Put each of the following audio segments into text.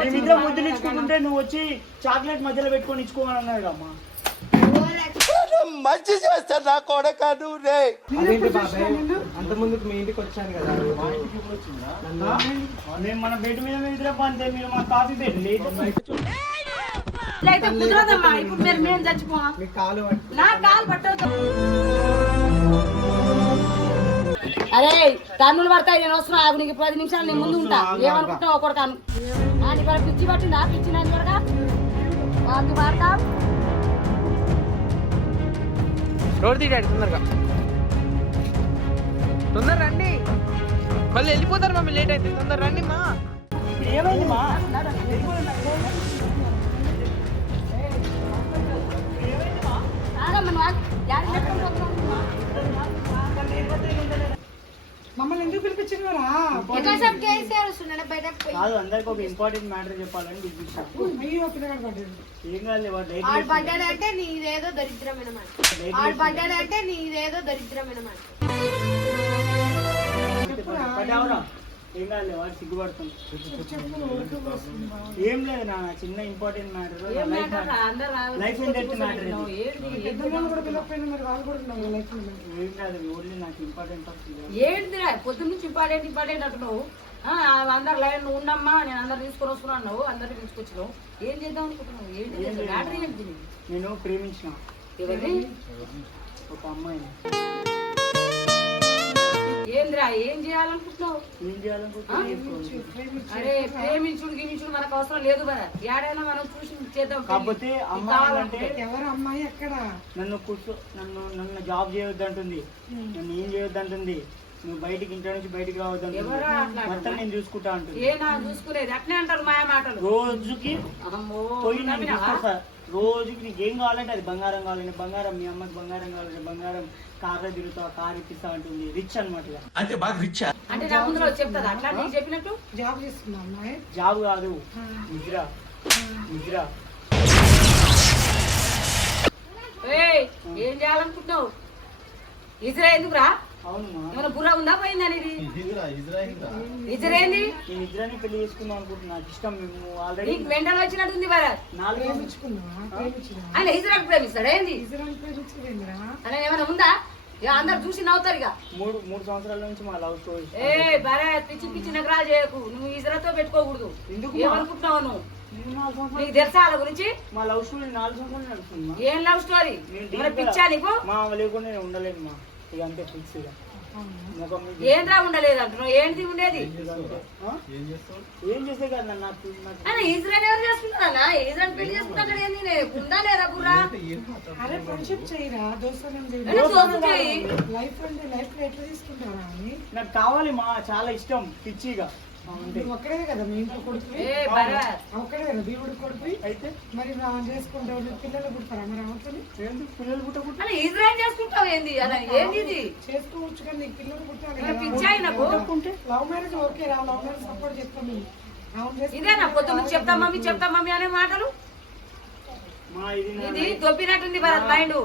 మేమిద్దరం ముద్దులు ఇచ్చుకుంటుంటే నువ్వు వచ్చి చాక్లెట్ మధ్యలో పెట్టుకొని ఇచ్చుకోమని అన్నాడు అమ్మా. మంచి చేస్తా నా కొడక నువ్వు అంత ముందుకు మీ ఇంటికి వచ్చాను కదా? మేము మన బెడ్ మీద మీద పంతే మీరు మా కాఫీ బెడ్ లేదు ఇట్లయితే కుదరదమ్మా. ఇప్పుడు మీరు మేము చచ్చిపోమా మీ కాలు పట్టు. నా కాలు పట్టవద్దు అరే తన్నులు పడతాయి నేను వస్తున్నా. ఆగు నీకు పది నిమిషాలు నేను ముందు ఉంటా. ఏమనుకుంటావు ఒకటి కాను నీ పడ పిచ్చి పట్టిందా? పిచ్చి నాని పడగా అది పడతా. రోడ్ తీయండి తొందరగా. తొందర రండి. మళ్ళీ వెళ్ళిపోతారు మమ్మీ లేట్ అయితే. తొందర రండి మా. ఏమైంది మా? మమ్మల్ని ఎందుకు పోయి. కాదు అందరికి ఒక ఇంపార్టెంట్ మ్యాటర్ చెప్పాలని పిలిపించాను. పడ్డాడంటే నీదేదో దరిద్రమైన నీదేదో దరిద్రమైన ఏం కాదు వాడు సిగ్గుపడుతుంది. ఏం లేదు నా చిన్న important matter life and death matter ఏంటి? ఏంటి? ఏం కాదు ఓన్లీ నాకు ఇంపార్టెంట్ ఏంటిదిరా పొద్దున్న నుంచి ఇంపార్టెంట్ ఇంపార్టెంట్ అంటున్నావు. అందరు లైన్ నువ్వు ఉండమ్మా నేను అందరు తీసుకొని వస్తున్నాను అన్నావు అందరు తీసుకొచ్చినావు ఏం చేద్దాం అనుకుంటున్నావు? ఏంటి. మ్యాటర్ ఏంటి? నేను ప్రేమించిన. ఒక అమ్మాయిని. ఏందిరా ఏం చేయాలనుకుంటున్నావు? ఏం చేయాలనుకుంటున్నా చేసుకోవాలి. అరే ప్రేమించుడు గిమించుడు మనకు అవసరం లేదు కదా ఏడైనా మనం చూసి చేద్దాం. కాకపోతే అమ్మాయి ఎవరు అమ్మాయి ఎక్కడ? నన్ను కూర్చో నన్ను నన్ను జాబ్ చేయొద్దంటుంది. నన్ను ఏం చేయొద్దంటుంది? నువ్వు బయటికి ఇంట్లో నుంచి బయటికి అట్లా మొత్తం నేను చూసుకుంటా అంటుంది. ఏ నా చూసుకునేది? అట్లే అంటారు మాయ మాటలు. రోజుకి అమ్మో పోయి రోజుకి నీకు ఏం కావాలంటే అది బంగారం కావాలంటే బంగారం మీ అమ్మకి బంగారం కావాలంటే బంగారం కార్లో తిరుగుతా కార్ ఇప్పిస్తా అంటుంది రిచ్ అనమాట. అంటే బాగా రిచ్చా అంటే నా ముందు రోజు చెప్తాదా అట్లా నీకు చెప్పినట్టు? జాబ్ చేస్తున్నా జాబ్ కాదు. నిద్ర నిద్ర ఏయ్ ఏం చేయాలనుకుంటున్నావు? ఇజ్రా ఎందుకురా? మన బుర్ర ఉందా పోయిందా ఇది ఇజ్రేంది నేను పెళ్ళి చేసుకుందాం అనుకుంటున్నా. నాకు ఇష్టం మేము ఆల్రెడీ నీకు మెంటల్ వచ్చినట్టుంది భరత్ నాలుగు ఆయన ఇజ్రాయల్ ప్రేమిస్తాడు ఏంది? అలా ఏమైనా ఉందా? ఇక అందరు చూసి నవ్వుతారు ఇక మూడు మూడు సంవత్సరాల నుంచి మా లవ్ స్టోరీ. ఏ భరత్ పిచ్చి పిచ్చి నగరా చేయకు. నువ్వు ఇజ్రాతో పెట్టుకోకూడదు. ఎందుకు? ఏమనుకుంటున్నావు నువ్వు? నీకు తెలుసా వాళ్ళ గురించి? మా లవ్ స్టోరీ నాలుగు సంవత్సరాలు నడుస్తుంది. ఏం లవ్ స్టోరీ? పిచ్చా నీకు? మా అమ్మ లేకుండా నేను ఉండలేను మా. ఇక. అంతే ఫిక్స్ ఇక ముఖం మీద ఏంద్రా ఉండలేదు అంటున్నావు? ఏంటి ఉండేది. ఆ? ఏం చేస్తే కదా నన్ను నాకు నాకు అన్న ఇజ్రాయల్ ఎవరు చేసుకుంటారా ఇజ్రాయల్ పెళ్ళి చేసుకుంటాడు ఏంది నేను? ఉందా లేదా బుర్రా? అరే ఫ్రెండ్షిప్ చేయరా? అరే దోస్తు. లైఫ్ అంటే లైఫ్ ఎట్లా తీసుకుంటారా అని? నాకు కావాలి మా చాలా ఇష్టం పిచ్చిగా. ఒక్కడే కదా మీ ఇంట్లో కొడుకు ఒక్కడే కదా దేవుడు కొడుకు అయితే? మరి చేసుకుంటావు పిల్లలు పుడతారా? మరి ఏంటి పిల్లలు ఇజ్రాయల్ చేసుకుంటావు ఏంది? చేసుకోవచ్చు కానీ నీకు పిల్లలు పుట్టాలి లవ్ మ్యారేజ్ ఓకే రా లవ్ మ్యారేజ్ సపోర్ట్ చేస్తాం ఇదేనా? పొద్దున్న చెప్తా మమ్మీ చెప్తా మమ్మీ అనే మాటలు? మా ఇది దొబ్బినట్టుంది భరత్ మైండ్.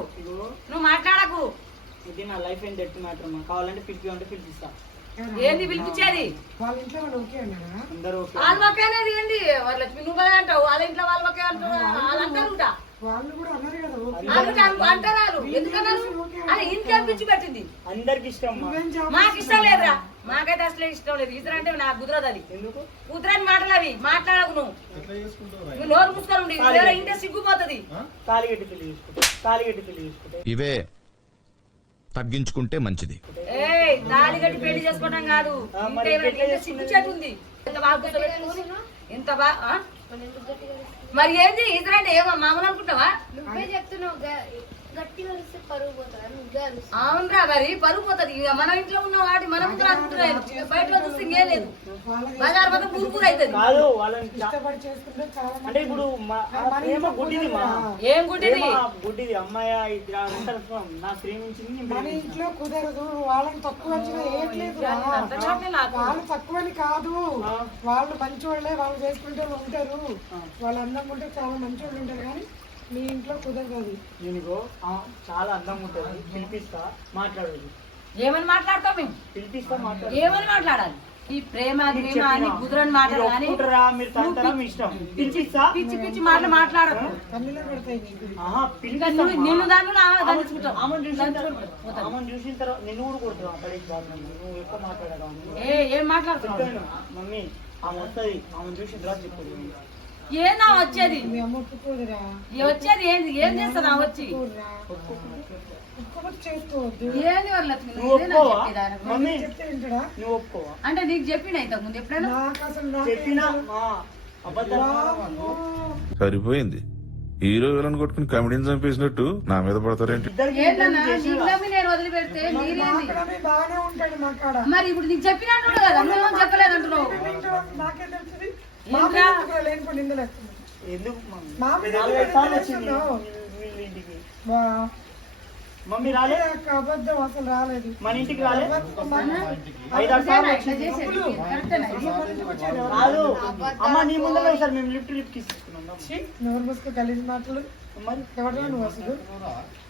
నువ్వు మాట్లాడకు. ఇది నా లైఫ్ అండ్ డెత్ మ్యాటర్ మా కావాలంటే పిలిపి అంటే పిలిపిస్తా. ఏంది పిలిపించేది? వాళ్ళ ఇంట్లో వాళ్ళు ఓకే అన్నారా అందరూ ఓకే. వాళ్ళ ఒకే అనేది ఏంది? వాళ్ళ లక్ష్మి నువ్వు కదా అంటావు. వాళ్ళ ఇంట్లో వాళ్ళ ఒకే అంటావు. వాళ్ళు అంటారుట వాళ్ళు కూడా. అన్నారు కదా వాళ్ళు అంటారు. ఎందుకన్నారు అలా పిచ్చి పెట్టింది. అందరికి ఇష్టం మాకు ఇష్టం లేదురా. మాకైతే అసలే ఇష్టం లేదు. ఇద్దరు అంటే నాకు కుదరదు అది. ఎందుకు? కుదరని మాటలు అవి. మాట్లాడకు నువ్వు. నువ్వు నోరు మూసుకొని ఉండి. వేరే ఇంటే సిగ్గుపోతుంది తాలిగట్టి పెళ్ళి చేసుకుంటే. తాలిగట్టి పెళ్ళి చేసుకుంటే. ఇవే తగ్గించుకుంటే మంచిది. పెళ్ళి చేసుకోవడం కాదు. మరి ఇంత బాగా ఏంది? ఇద్దరు అంటే ఏమో మామూలు అనుకుంటావా నువ్వే చెప్తున్నావు అవునరా మరి పరుగు పోతుంది. ఇక మన ఇంట్లో ఉన్న వాటి మనం అనుకుంటున్నాయి బయట చూస్తే ఇంకేం లేదు. వాళ్ళకి బజార్ మొత్తం పూర్పూర్ అవుతుంది కాదు వాళ్ళని చా- ఇష్టపడి చేసుకుంటే చాలా అంటే ఇప్పుడు గుడ్డిది మా. ఏం గుడ్డిది? గుడ్డిది. అమ్మాయి నా ప్రేమించింది మన. ఇంట్లో కుదరదు. వాళ్ళని తక్కువ అంచనా నాకు. వాళ్ళు తక్కువని కాదు. వాళ్ళు మంచి వాళ్ళే వాళ్ళు చేసుకుంటే వాళ్ళు ఉంటారు. వాళ్ళు అందంగా ఉంటే చాలా మంచి వాళ్ళు ఉంటారు. కానీ మీ ఇంట్లో కుదరదు ఆ, చాలా అందంగా ఉంటుంది. పిలిపిస్తా మాట్లాడదు. ఏమని మాట్లాడతావు మేము? పిలిపిస్తా మాట్లాడు ఏమని మాట్లాడాలి? ఈ ప్రేమ ప్రేమ అని. కుదరని మీరు మాటలు కానీ ఒప్పుకుంటారా మీరు తంతరా మీ ఇష్టం. పిలిపిస్తా. పిచ్చి పిచ్చి మాటలు మాట్లాడకు. కన్నీలో పెడతాయి నిన్ను దాన్ని చూసిన తర్వాత నిన్ను కూడా కొడుతున్నా నువ్వు ఎక్కువ ఏ ఏం మాట్లాడుతున్నావు? మమ్మీ ఆమె వస్తుంది ఆమెను చూసిన తర్వాత చెప్పు ఏందా వచ్చేది? వచ్చేది? ఏంది ఏం చేస్తానా వచ్చి? ఏంది? నువ్వు నువ్వు అంటే నీకు చెప్పిన ఇంతకు ముందు ఎప్పుడైనా. సరిపోయింది. హీరో విలన్ కొట్టుకుని కమెడీని చంపేసినట్టు నా మీద పడతారేంటి? మరి ఇప్పుడు నీకు చెప్పినట్టు కదా నువ్వేమో చెప్పలేదంటున్నావు. ఎందుకు మమ్మీ మా మీద నాలుగైదు ఎందుకు సార్లు వచ్చింది. వేస్తున్నావు? వీళ్ళ- వీళ్ళ ఇంటికి. వా. మమ్మీ రాలే? నాకు అబద్ధం అసలు రాలేదు. మన ఇంటికి రాలే? మన ఐదు ఆరు సార్లు ఇట్లా వచ్చింది చేసేది కరెక్టేనా ఇది? మన ఇంటికి వచ్చాడు ఎవరు? కాదు అమ్మ నీ ముందర ఒకసారి మేము లిఫ్ట్ లిఫ్ట్ తీసుకున్నాం. ఛీ, నోరు మూసుకో కలిసి మాటలు. మరి ఎవరు నువ్వు అసలు?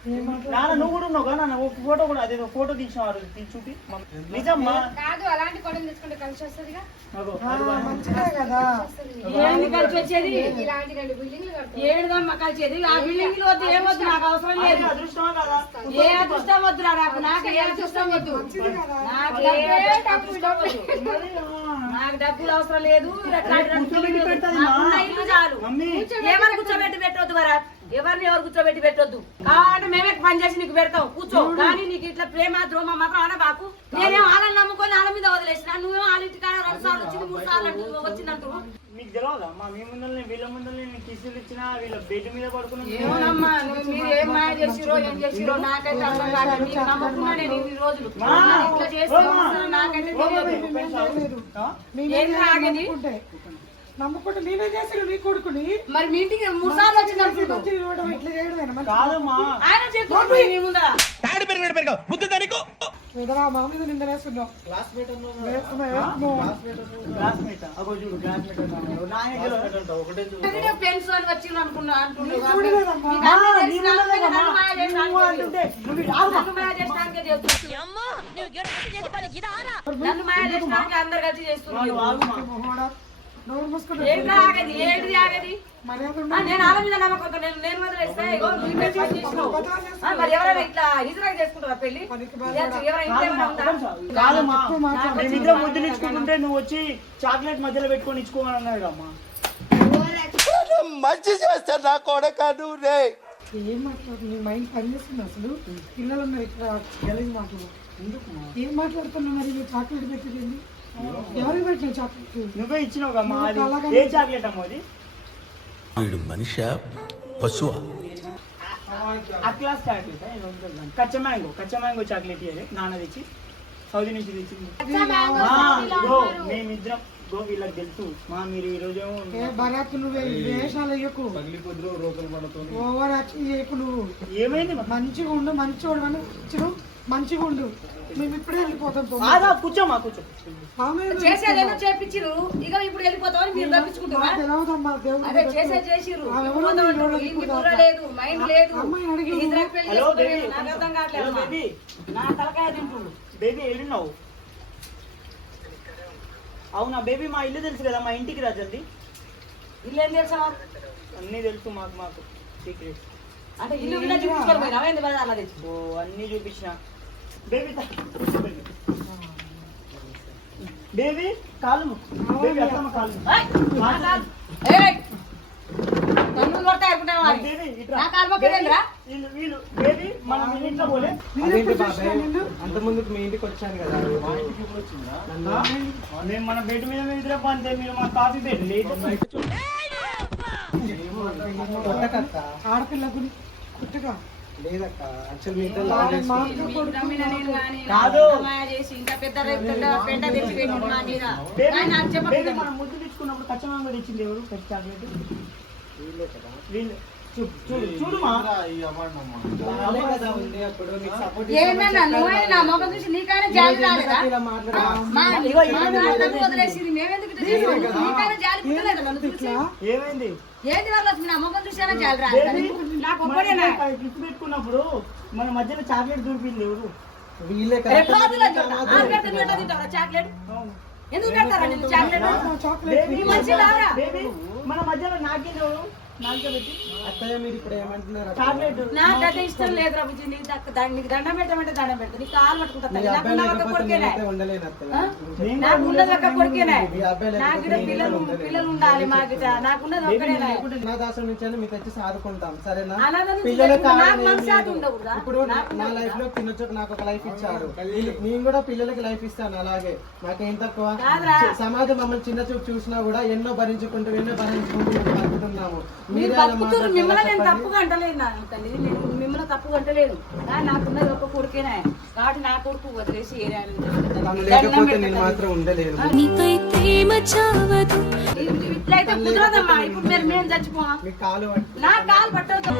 ఏం మాట్లాడు నాన్న నువ్వు కూడా ఉన్నావు కదా నాన్న ఒక ఫోటో కూడా అదే ఫోటో తీసిన వారు చూపి మమ్మీ. నిజమ్మా. కాదు అలాంటి తెచ్చుకుంటే కలిసి వస్తుందిగా. మంచిదే కదా. ఏంది కలిసి వచ్చేది ఇలాంటి రెండు బిల్డింగ్లు కడతాం ఏడుదమ్మా కలిసేది? ఆ బిల్డింగ్ వద్దు ఏం వద్దు నాకు అవసరం లేదు. అదృష్టమా కదా? ఏ అదృష్టం వద్దురా నాకు? నాకు ఏ అదృష్టం వద్దు. నాకు నాకు డబ్బులు అవసరం లేదు. కూర్చోబెట్టి చాలు. కూర్చోబెట్టి పెట్టొద్దు భరత్ ఎవరిని ఎవరు కూర్చోబెట్టి పెట్టొద్దు. కాబట్టి మేమే పని చేసి నీకు పెడతాం. కూర్చో. కానీ నీకు ఇట్లా ప్రేమ ద్రోమ మాత్రం అనబాకు నేనేం వాళ్ళని నమ్ముకొని వాళ్ళ మీద వదిలేసిన? నువ్వేమో వాళ్ళ ఇంటికాడ రెండు సార్లు వచ్చింది మూడు సార్లు అంటూ వచ్చిందంటూ మీకు తెలియదా మా మీ ముందరనే వీళ్ళ ముందరనే నేను కిసులు ఇచ్చిన వీళ్ళ బెడ్ మీద పడుకున్నాను ఏమోనమ్మా నువ్వు మీరు ఏం మాయ చేసిరో ఏం చేసిరో నాకైతే అర్థం కాదు. నీకు నమ్మకున్నా నేను ఇన్ని రోజులు మా. ఇట్లా చేస్తే నాకైతే తెలియదు. మీ ఏం మీద ఆగని? నమ్ముకుంటే నేనే చేసాడు నీ కొడుకుని. మరి మీ ఇంటికి మూడు సార్లు వచ్చింది ఇట్లా మంచి కాదమ్మా. ఆయన చెప్పు మీ ముందర. విధవా మా మీద నిందలేస్తున్నావు. వేస్తున్నావు నన్ను మాయ చేసినానికి అందరు కలిసి చేస్తున్నారు. మొహోడా. నోరు మూసుకుంటే. ఏంటి ఆగది? ఏంటిది ఆగది? మర్యాద ఆ, ఉండాలి. నేను మీద నేను నేను వదిలేస్తే ఇగో నువ్వు ఇట్లా పని చేసినావు. ఆ, మరి ఎవరైనా ఇట్లా చేసుకుంటారా పెళ్ళి ముద్దులు ఇచ్చుకుంటుంటే నువ్వు వచ్చి చాక్లెట్ మధ్యలో పెట్టుకొని ఇచ్చుకోమని అన్నాడు అమ్మా మంచి చేస్తా నా కొడక నువ్వు రే ఏం మాట్లాడు నీ మైండ్ పనిచేస్తుంది అసలు. పిల్లలు ఇక్కడ గలీజ్ మాటలు. ఏం మాట్లాడుతున్నావు మరి? చాక్లెట్ పెట్టింది ఎవరికి పెట్టిన చాక్లెట్ నువ్వే ఇచ్చినావు. ఏ చాక్లెట్ అమ్మా వీడు మనిషి పశువా అట్లాస్ చాక్లెట్ కచ్చ మ్యాంగో కచ్చ మ్యాంగో చాక్లెట్ ఇయ్యలే నాన్న తెచ్చి సౌదీ నుంచి తెచ్చింది మేమిద్దరం గో వీళ్ళకి తెలుసు మా మీరు ఈ రోజు ఏ భరత్ నువ్వు వేషాలు వేయకు ఓవర్ యాక్షన్ చేయకు నువ్వు ఏమైంది? మంచిగా ఉండు మంచిగా మంచిగా ఉండు. మేము ఇప్పుడే వెళ్ళిపోతాం. ఆదా కూర్చోమా కూర్చో చేసేదేమో చేపించిరు. ఇక ఇప్పుడు వెళ్ళిపోతామని మీరు తప్పించుకుంటారా అదే చేసే చేసిరు లేదు మైండ్ లేదు. నాకు అర్థం కావట్లేదు నా తలకాయ తింటుండు బేబీ వెళ్ళినావు అవునా బేబీ మా ఇల్లు తెలుసు కదా మా ఇంటికి రా జల్దీ. ఇల్లు ఏం తెలుసా అన్నీ తెలుసు మాకు మాకు. సీక్రెట్ అంటే ఇల్లు కూడా ఓ అన్నీ చూపించిన. బేబీ. బేబీ కాలు. బేబీ అత్తమ్మ కాలు మీ. ఇంటికి వచ్చాను కదా. మేము మన బెడ్ మీద మీద పంతే మీరు మా కాఫీ బెడ్ కొట్టకక్క ఆడపిల్లకు కుట్టుగా లేదక్క. యాక్చువల్ మీ ఇద్దరు మా మీ రమ్మిన నేను గాని కాదు. ఇంకా పెద్ద పెద్ద పెంట తెచ్చి మా మీద. మనం ముద్దు తెచ్చుకున్నప్పుడు కచ్చమాంగ తెచ్చింది ఎవరు? కచ్చి చాక్లెట్. వీళ్ళు మా వాళ్ళే. నువ్వే నా చూసి నీకైనా జాలి రాలేదా? మేమెందుకు? నీకైనా జాలి పుట్టలేదా నన్ను చూసి? ఏమైంది? వాళ్ళు నా చూసానా జాలి రాలేదా? నీకు? ఒక్కడేనా పెట్టుకున్నప్పుడు మన మధ్యలో చాక్లెట్ దూరిపింది ఎవరు? వీళ్ళే చాక్లెట్? ఎందుకు పెడతారా చాక్లెట్? మన మధ్యలో నాకే ఎవరు? నాకే పెట్టి అత్తయ్య మీరు ఇప్పుడు ఏమంటున్నారు? చాక్లెట్ నాకైతే ఇష్టం నీకు దండం పెట్టమంటే దండం పెట్టు నీకు కాలు పట్టుకుంటా. నాకు? నాకు ఉన్నది ఒక్క కొడుకేనే. పిల్లలు. పిల్లలు ఉండాలి మాకు. నాకున్నది ఒక్కడేనే? సరేనా? ఇప్పుడు నా లైఫ్లో చిన్న చోట నాకు ఒక లైఫ్ ఇచ్చారు. నేను కూడా పిల్లలకి లైఫ్ ఇస్తాను అలాగే. నాకేం తక్కువ? సమాజం మమ్మల్ని చిన్న చూపు చూసినా కూడా ఎన్నో భరించుకుంటూ ఎన్నో భరించుకుంటూ బతుకుతున్నాము. మీరు బతుకుతున్నారు మిమ్మల్ని నేను తప్పుగా అంటలేదు నా తల్లి. నేను మిమ్మల్ని తప్పుగా అంటలేదు కానీ నాకున్నది ఒక్క కొడుకేనే. కాబట్టి నా కొడుకు వదిలేసి ఇట్లయితే కుదరదమ్మా. ఇప్పుడు మీరు మేము చచ్చిపోమా నా కాలు పట్టవద్దు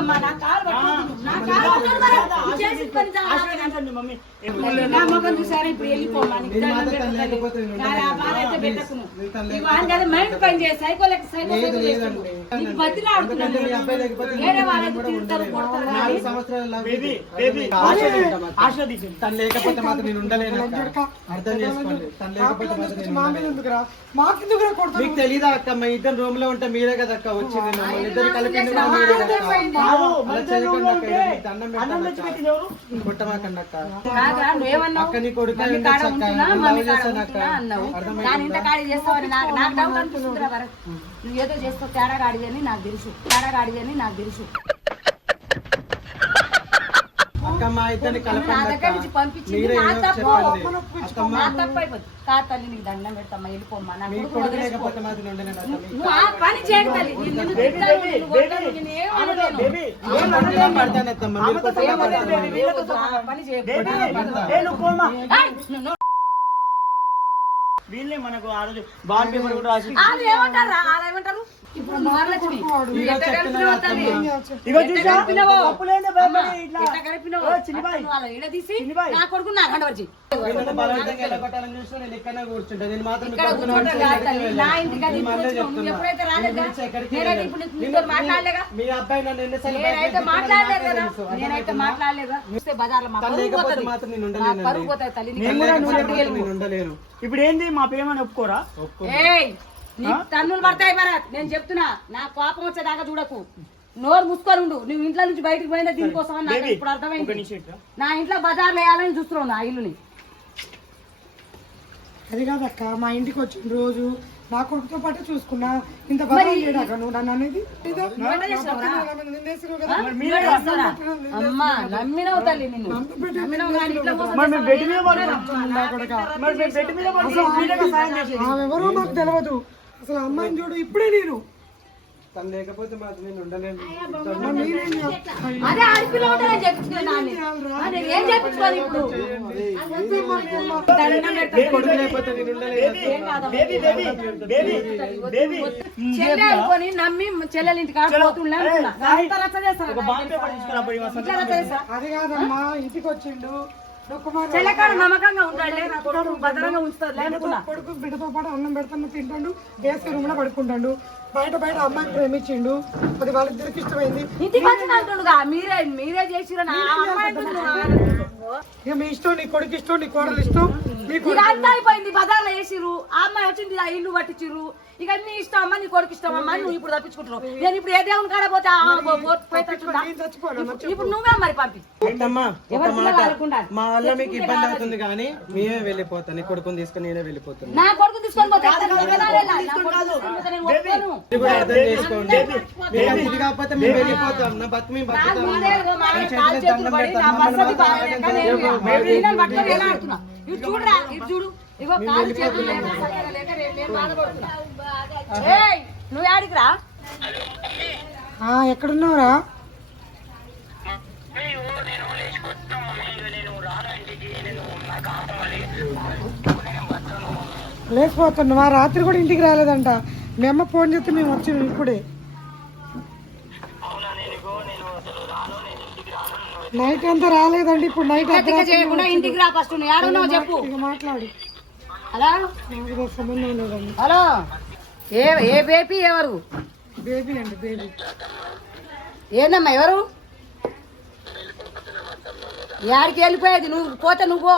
అమ్మా, నా కాలు. నా మొఖం చూసారా? ఇప్పుడు లేకపోతే మైండ్ పని చేసి సైకో బతిలాడుతున్నాను. వేరే వాళ్ళకి తను మాత్రం నేను ఉండలేను అక్క. అర్థం చేసుకోండి. తను లేకపోతే మాత్రం నేను మా మీద ఉండలేను. ఎందుకురా? మాకెందుకురా కొడతారు? మీకు తెలీదా అక్క? మా ఇద్దరు రూమ్లో ఉంటే మీరే కదా అక్క వచ్చింది మమ్మల్ని. ఇద్దరు కలిపింది కూడా మీరే కదా అక్క. కాదు అలా మన చేయకండి రూమ్లో అక్క. ఉంటే మీకు దండం అన్నం పెడతాను తెచ్చి అక్క. పెట్టింది ఎవరు కొట్టమాకండి అక్క కాదురా, నువ్వేమన్నావు? అక్క నీ కొడుకు మమ్మీ ఉండొచ్చు కాడ అక్క. ఉంటున్నా, నేను మమ్మీ లవ్ కాడ చేశాను అక్క. ఉంటున్నా అన్నావు. అర్థమైందా? కానీ ఇంత కాడి చేస్తావని నాకు నాకు డౌట్ అనిపిస్తుందిరా భరత్. నువ్వు ఏదో చేస్తావు తేడా గాడి అని నాకు తెలుసు తేడా గాడి అని నాకు తెలుసు అక్క మా ఇద్దరిని నా కలపండి దగ్గర అక్క నుంచి పంపించింది మీరే నా ఏదో తప్పు చెప్పండి అత్తమ్మ నీకు దండం వెళ్ళిపోమ్మా నువ్వు ఆ పని పని వీళ్ళే మనకు ఆ రోజు బాల్ పేపర్ కూడా రాసి ఏమంటారు? ఏమంటారు? ఇప్పుడు మహాలక్ష్మి. ఇగో చూసా భయపడి ఇట్లా? ఓ, చిన్నిబాయ్. వాళ్ళ తీసి. నా కొడుకు నా ఇప్పుడు ఏంది? మా పేమని ఒప్పుకోరా? తన్నులు పడతాయి భరత్. నేను చెప్తున్నా నా కోపం వచ్చేదాకా చూడకు. నోరు మూసుకొని ఉండు. నువ్వు ఇంట్లో నుంచి బయటకు పోయినా దీనికోసం అని నాకు ఇప్పుడు అర్థమైంది. నా ఇంట్లో బజార్లో వేయాలని చూస్తున్నావు నా ఇల్లుని. అది కాదక్క మా ఇంటికి వచ్చిన రోజు నా కొడుకుతో పాటు చూసుకున్నా. ఇంత నువ్వు నన్ను అనేది? అమ్మా నమ్మినవు తల్లి నిన్ను. ఆమె ఎవరో మాకు తెలియదు అసలు అమ్మాయిని చూడు ఇప్పుడే నేను. తను లేకపోతే నేను ఉండలేను? అదే ఏం ఇప్పుడు. కొడుకు లేకపోతే నేను చెల్లె అనుకొని నమ్మి చెల్లెలు ఇంటికి రచ్చ అది కాదమ్మా ఇంటికి వచ్చిండు చెల్లెకాడ నమ్మకంగా ఉండాలి. భద్రంగా ఉంచుతుంది కొడుకు బిడ్డతో పాటు అన్నం పెడతాను తింటాడు ఏసీ రూమ్లో పడుకుంటాడు. బయట బయట అమ్మాయిని ప్రేమించిండు. అది వాళ్ళిద్దరికి ఇష్టమైంది. ఇంటికి వచ్చిన మీరే మీరే చేసిరు మీ ఇష్టం నీ కొడుకు ఇష్టం నీ కోడలు ఇష్టం అంతా అయిపోయింది బజార్లో వేసిరు ఆ అమ్మాయి వచ్చింది ఆ ఇల్లు ఇక నీ ఇష్టం అమ్మా నీ కొడుకు ఇష్టం అమ్మా నువ్వు ఇప్పుడు తప్పించుకుంటున్నావు. నేను ఇప్పుడు ఏ దేవుని కాడ పోతే ఇప్పుడు- నువ్వే మరి పంపి. మా వల్ల మీకు ఇబ్బంది అవుతుంది కానీ మేమే వెళ్ళిపోతాను నీ కొడుకుని తీసుకుని నేనే వెళ్ళిపోతాను నా కొడుకు తీసుకొని పోతే కాకపోతే మేము వెళ్ళిపోతాం. నా బతు మేము నాకు బతుకుతాం. ఇటు చూడురా, ఇటు చూడు. ఇగో కాలు చేతులు లేక సరిగా లేక నేను- నేను బాధపడుతున్నా. ఏయ్, నువ్వు ఆడికి రా ఆ, ఎక్కడున్నావురా? లేచిపోతున్నావా? రాత్రి కూడా ఇంటికి రాలేదంట. మీ అమ్మ ఫోన్ చేస్తే మేము వచ్చాము ఇప్పుడే. నైట్ అంతా రాలేదండి ఇప్పుడు నైట్ చేయకుండా ఇంటికి రా ఫస్ట్ నువ్వు. చెప్పు. మాట్లాడు. హలో? నాకు సంబంధం లేదండి. హలో? ఏ ఏ బేబీ ఎవరు? బేబీ అండి బేబీ. ఏందమ్మా ఎవరు? యాడికి వెళ్ళిపోయేది? నువ్వు పోతే నువ్వు పో.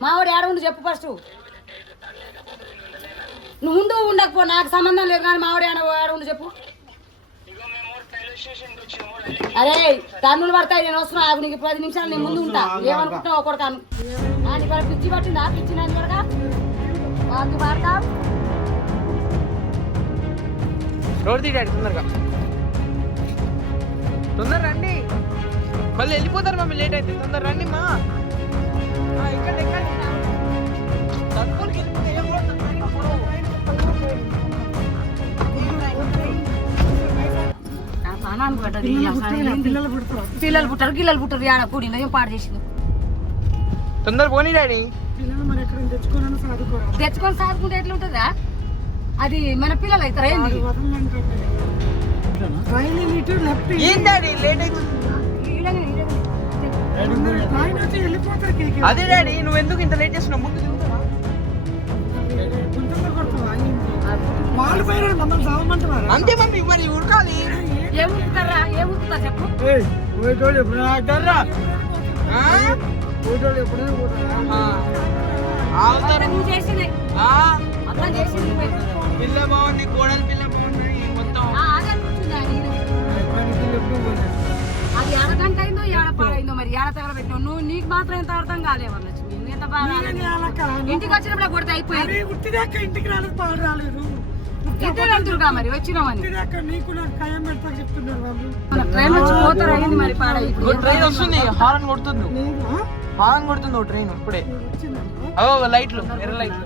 మావాడు ఉండు చెప్పు ఫస్ట్ నువ్వు ఉండు ఉండకపో నాకు సంబంధం లేదు కానీ మావాడు ఉండు చెప్పు. అరే తన్నులు పడతాయి నేను వస్తున్నా ఆగు, నీకు పది నిమిషాలు నేను ముందు ఉంటా. ఏమనుకుంటున్నావు కొడతాను నీకు ఇక్కడ పిచ్చి పట్టిందా? పిచ్చి రోడ్ డాడీ తొందరగా. తొందర రండి. మళ్ళీ వెళ్ళిపోతారు మమ్మీ లేట్ అయితే. తొందర రండి మా. ఆ, ఎక్కండి. అసలు ఏంది? పిల్లలు పుట్టారు గిల్లలు పుట్టారు ఆడ కూడి ఏం పాడు చేసింది. తొందర పోనీ డాడీ. మరి తెచ్చుకొని సాదుకుంటే ఎట్లా ఉంటుందా అది మన పిల్లలు అవుతారా ఏంది? అదే డాడీ నువ్వు ఎందుకు ఇంత లేట్ చేస్తున్నావు? ముందు అంతే మమ్మీ మరి ఉడకాలి ఏం ఉతుకుతారా ఏం ఉతుకుతారు చెప్పు పోయేటోళ్ళు ఎప్పుడు ఆగుతారా? ఆ? పోయేటోళ్ళు ఎప్పుడైనా పోతారా? ఆ. ఆగుతారు. అంతా నువ్వు చేసింది. పిల్ల బాగుంది కోడలు పిల్ల మొత్తం. ఆ, అదే కూర్చుందా ఎడగంట అయిందో ఏడ పాడైందో మరి ఏడ తగలబెట్టినావు నువ్వు నీకు మాత్రం ఎంత అర్థం కాలే వరలక్ష్మి. నువ్వు ఎంత బాగా ఇంటికి వచ్చినప్పుడు కొడితే అయిపోయింది. ఇంటికి రాలేదు పాడు రాలేదు. ఇద్దరు మరి వచ్చినామని. నీకు ఖాయం పెడతా చెప్తున్నారు ట్రైన్ వచ్చి పోతారు అయింది మరి పాడై ఓ ట్రైన్ వస్తుంది హారన్ కొడుతుంది. హారన్ కొడుతుంది ఓ ట్రైన్ ఇప్పుడే. ఓ లైట్లు ఎర్ర లైట్లు.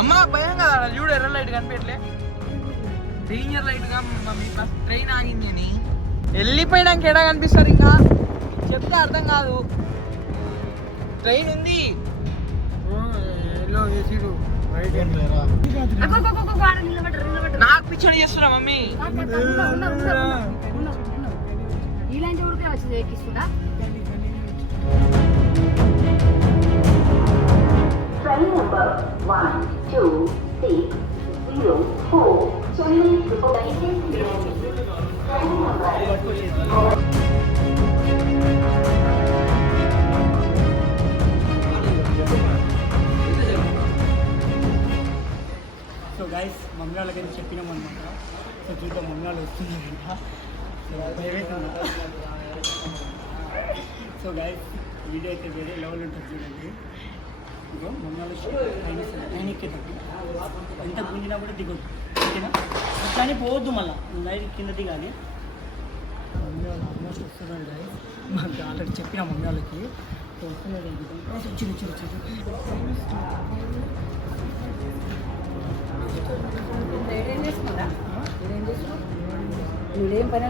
అమ్మ భయం కదా చూడు ఎర్ర లైట్ కనిపించట్లే. డేంజర్ లైట్గా ట్రైన్ ఆగింది అని. వెళ్ళిపోయినాక ఎడా కనిపిస్తారు ఇంకా? చెప్తే అర్థం కాదు. ట్రైన్ ఉంది. నాకు పిచ్చడి చేస్తున్నా మమ్మీ. ఇలాంటి ఊరికే వచ్చి ఎక్కిస్తుందా Train number 126044 Train number 960 వాళ్ళకైతే చెప్పినాం అనమాట సో చూద్దాం మమ్మీ వాళ్ళు వస్తుంది కదా సో భయమవుతుంది సో గైస్ వీడియో అయితే వేరే లెవెల్ ఉంటుంది చూడండి. ఇగో మమ్మీ వాళ్ళు ట్రైన్ ట్రైన్ ఎంత గుంజినా కూడా దిగొద్దు. ఓకేనా? అట్లానే పోవద్దు మళ్ళీ. లైట్ కింద దిగాలి. మమ్మీ వాళ్ళు ఆల్మోస్ట్ వస్తున్నారు గాయ మాకు ఆల్రెడీ చెప్పిన మమ్మీ వాళ్ళకి. సో వస్తున్నారు దిగుతాం చిరు నువ్వేం పని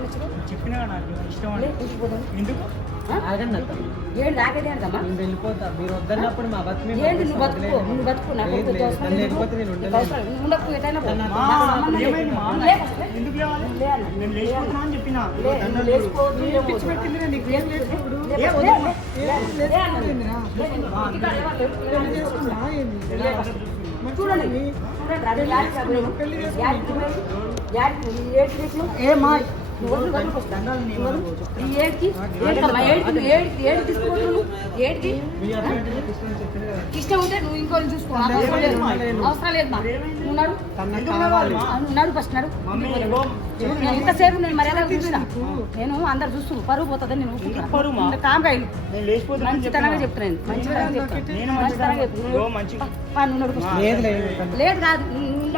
చెప్పినా నాకు ఇష్టం ఎందుకు? ఏంటి నాకేది అంటమ్మా నేను వెళ్ళిపోతా. మీరు వద్దన్నప్పుడు మా బతుకు ఏంటి నువ్వు బతుకు? నువ్వు బతుకు నాకు వెళ్ళిపోతే నేను ఉండకు ఫస్ట్. ఎందుకు లేవాలి. నేను లేచిపోతున్నా అని చెప్పిన. వద్దు. పెట్టిందిరా నీకు? ఏం చేసుకోడు ఏ లే, వద్దు. లే, లే, లే అన్న. ఏందిరా? లే, నేను ఇక్కడ ఎవరు లేరు. పెళ్ళి చేసుకున్నా ఏంది లే ఫస్ట్. చూడండి. చూడండి అది యాడికి రా పోయి. యాడికి పోయి. యాడికి పోయి. ఈ ఏడికి ఏడికి ఏడికి ఇష్టం ఉంటే నువ్వు చూసుకో అవసరం లేదు అవసరం లేదు మా నువ్వు నడు ఎందుకు లేవాలి మా? ఆ, నువ్వు నడు ఫస్ట్ నడు నేను ఇంతసేపు నేను మర్యాద చూసిన నేను అందరు చూస్తున్నారు పరువు పోతుందని నేను ఊరుకుంటున్నా. పరువా? ఇంకా కామ్ కాయలు నేను లేచిపోతున్నా అని మంచితనంగా. చెప్తున్నాను మంచితనంగా చెప్తాను నేను మంచితనంగా చెప్తున్నాను లేదు కాదు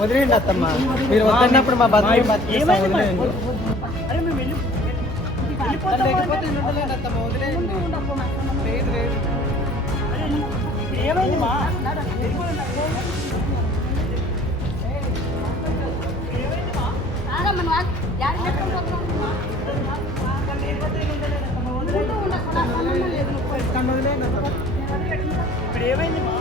వదిలేయండి అత్తమ్మ. మీరు వద్దన్నప్పుడు మా బతుకు బతికేస్తాం, లేకపోతే అత్తమ్మ వదిలేయండి. లేదు లేదు. ఏమైంది మా? ఇప్పుడు ఏమైంది మా?